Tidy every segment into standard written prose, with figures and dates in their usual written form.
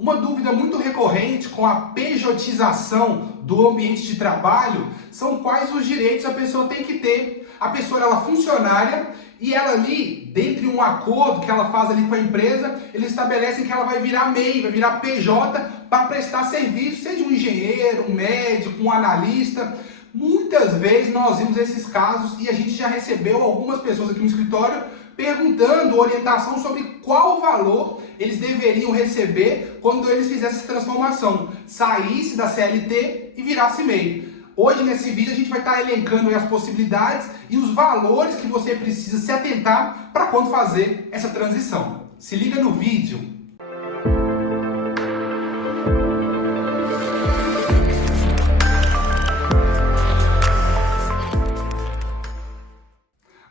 Uma dúvida muito recorrente com a pejotização do ambiente de trabalho são quais os direitos a pessoa tem que ter. A pessoa ela é funcionária e ela ali, dentre um acordo que ela faz ali com a empresa, eles estabelecem que ela vai virar MEI, vai virar PJ para prestar serviço, seja um engenheiro, um médico, um analista. Muitas vezes nós vimos esses casos e a gente já recebeu algumas pessoas aqui no escritório perguntando orientação sobre qual valor eles deveriam receber quando eles fizessem essa transformação, saísse da CLT e virasse MEI. Hoje nesse vídeo a gente vai estar elencando as possibilidades e os valores que você precisa se atentar para quando fazer essa transição. Se liga no vídeo!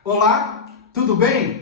Olá, tudo bem?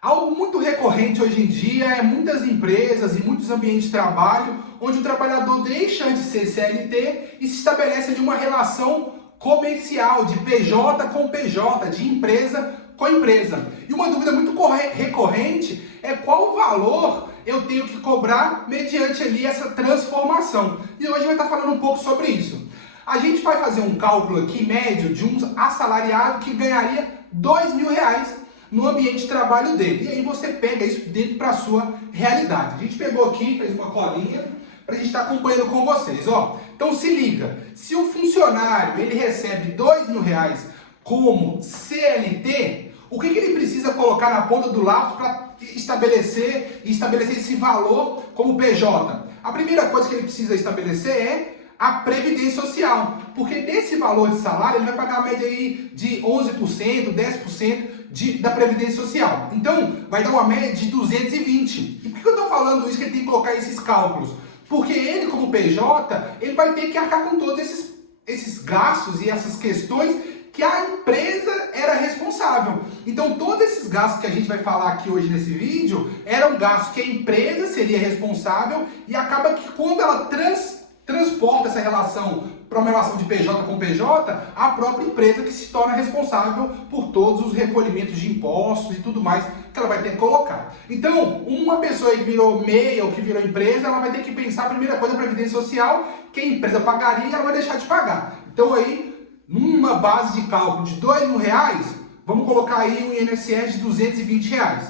Algo muito recorrente hoje em dia é muitas empresas e muitos ambientes de trabalho onde o trabalhador deixa de ser CLT e se estabelece ali uma relação comercial de PJ com PJ, de empresa com empresa. E uma dúvida muito recorrente é qual valor eu tenho que cobrar mediante ali essa transformação. E hoje vai estar falando um pouco sobre isso. A gente vai fazer um cálculo aqui médio de um assalariado que ganharia R$2.000 no ambiente de trabalho dele. E aí você pega isso dentro para a sua realidade. A gente pegou aqui, fez uma colinha para a gente estar acompanhando com vocês. Ó. Então se liga, se o funcionário ele recebe R$2.000 como CLT, o que ele precisa colocar na ponta do lápis para estabelecer esse valor como PJ? A primeira coisa que ele precisa estabelecer é a Previdência Social, porque desse valor de salário ele vai pagar a média aí de 11%, 10% da Previdência Social. Então, vai dar uma média de 220. E por que eu estou falando isso, que ele tem que colocar esses cálculos? Porque ele, como PJ, ele vai ter que arcar com todos esses gastos e essas questões que a empresa era responsável. Então, todos esses gastos que a gente vai falar aqui hoje nesse vídeo eram gastos que a empresa seria responsável e acaba que quando ela transporta essa relação para uma relação de PJ com PJ, a própria empresa que se torna responsável por todos os recolhimentos de impostos e tudo mais que ela vai ter que colocar. Então, uma pessoa que virou MEI ou que virou empresa, ela vai ter que pensar a primeira coisa, a Previdência Social, que a empresa pagaria e ela vai deixar de pagar. Então aí, numa base de cálculo de R$2.000, vamos colocar aí um INSS de R$220.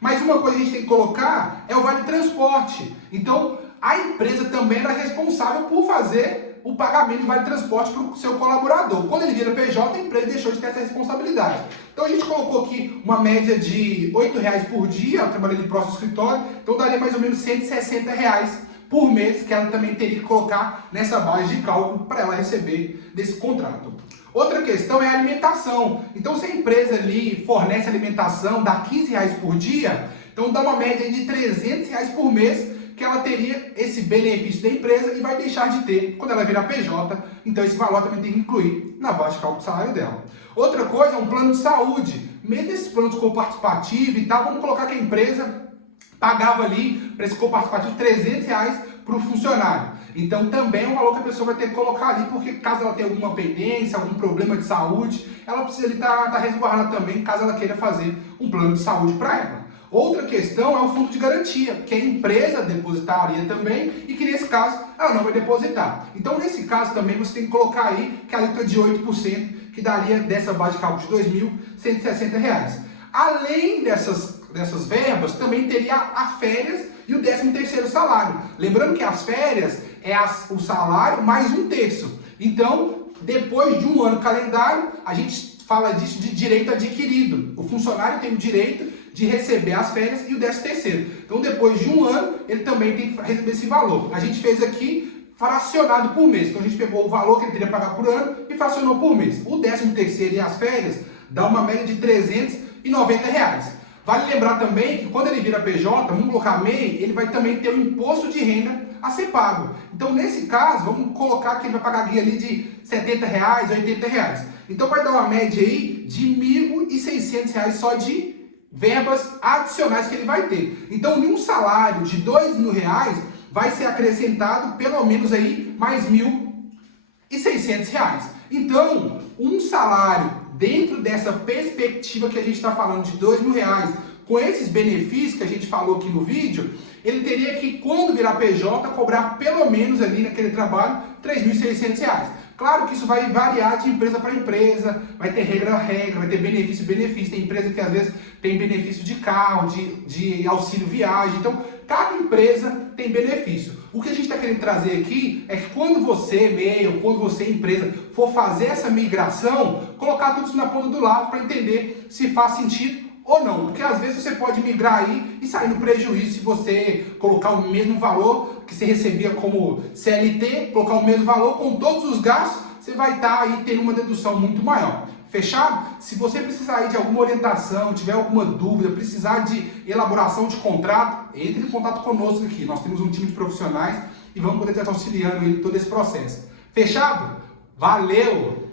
Mas uma coisa que a gente tem que colocar é o vale transporte. Então, a empresa também era responsável por fazer o pagamento de vale transporte para o seu colaborador. Quando ele vira PJ, a empresa deixou de ter essa responsabilidade. Então a gente colocou aqui uma média de R$8 por dia, eu trabalhei ali próximo ao escritório, então daria mais ou menos R$160 por mês que ela também teria que colocar nessa base de cálculo para ela receber desse contrato. Outra questão é a alimentação. Então se a empresa ali fornece alimentação, dá R$15 por dia, então dá uma média de R$300 por mês que ela teria esse benefício da empresa e vai deixar de ter quando ela virar PJ. Então esse valor também tem que incluir na base de cálculo do salário dela. Outra coisa é um plano de saúde. Mesmo esses planos coparticipativo e tal, vamos colocar que a empresa pagava ali para esse coparticipativo R$300 para o funcionário. Então também é um valor que a pessoa vai ter que colocar ali, porque caso ela tenha alguma pendência, algum problema de saúde, ela precisa ali estar resguardada também, caso ela queira fazer um plano de saúde para ela. Outra questão é o fundo de garantia, que a empresa depositaria também e que nesse caso ela não vai depositar. Então nesse caso também você tem que colocar aí que a alíquota de 8%, que daria dessa base de cálculo de R$2.160. Além dessas verbas, também teria a férias e o 13º salário. Lembrando que as férias é o salário mais 1/3. Então, depois de um ano calendário, a gente fala disso de direito adquirido. O funcionário tem o direito de receber as férias e o 13º. Então, depois de um ano, ele também tem que receber esse valor. A gente fez aqui fracionado por mês. Então, a gente pegou o valor que ele teria que pagar por ano e fracionou por mês. O 13º e as férias dá uma média de R$390. Vale lembrar também que quando ele vira PJ, vamos colocar MEI, ele vai também ter o imposto de renda a ser pago. Então, nesse caso, vamos colocar que ele vai pagar guia ali de R$70, R$80. Então, vai dar uma média aí de R$1.600 só de verbas adicionais que ele vai ter. Então, em um salário de R$2.000, vai ser acrescentado pelo menos aí mais R$1.600. Então, um salário dentro dessa perspectiva que a gente está falando de R$2.000, com esses benefícios que a gente falou aqui no vídeo, ele teria que, quando virar PJ, cobrar pelo menos ali naquele trabalho R$ 3.600. Claro que isso vai variar de empresa para empresa, vai ter regra a regra, vai ter benefício. Tem empresa que às vezes tem benefício de carro, de auxílio viagem, então cada empresa tem benefício. O que a gente está querendo trazer aqui é que quando você, MEI, ou quando você, empresa, for fazer essa migração, colocar tudo isso na ponta do lápis para entender se faz sentido ou não, porque às vezes você pode migrar aí e sair no prejuízo se você colocar o mesmo valor que você recebia como CLT, colocar o mesmo valor com todos os gastos, você vai estar aí tendo uma dedução muito maior. Fechado? Se você precisar aí de alguma orientação, tiver alguma dúvida, precisar de elaboração de contrato, entre em contato conosco aqui. Nós temos um time de profissionais e vamos poder estar auxiliando em todo esse processo. Fechado? Valeu!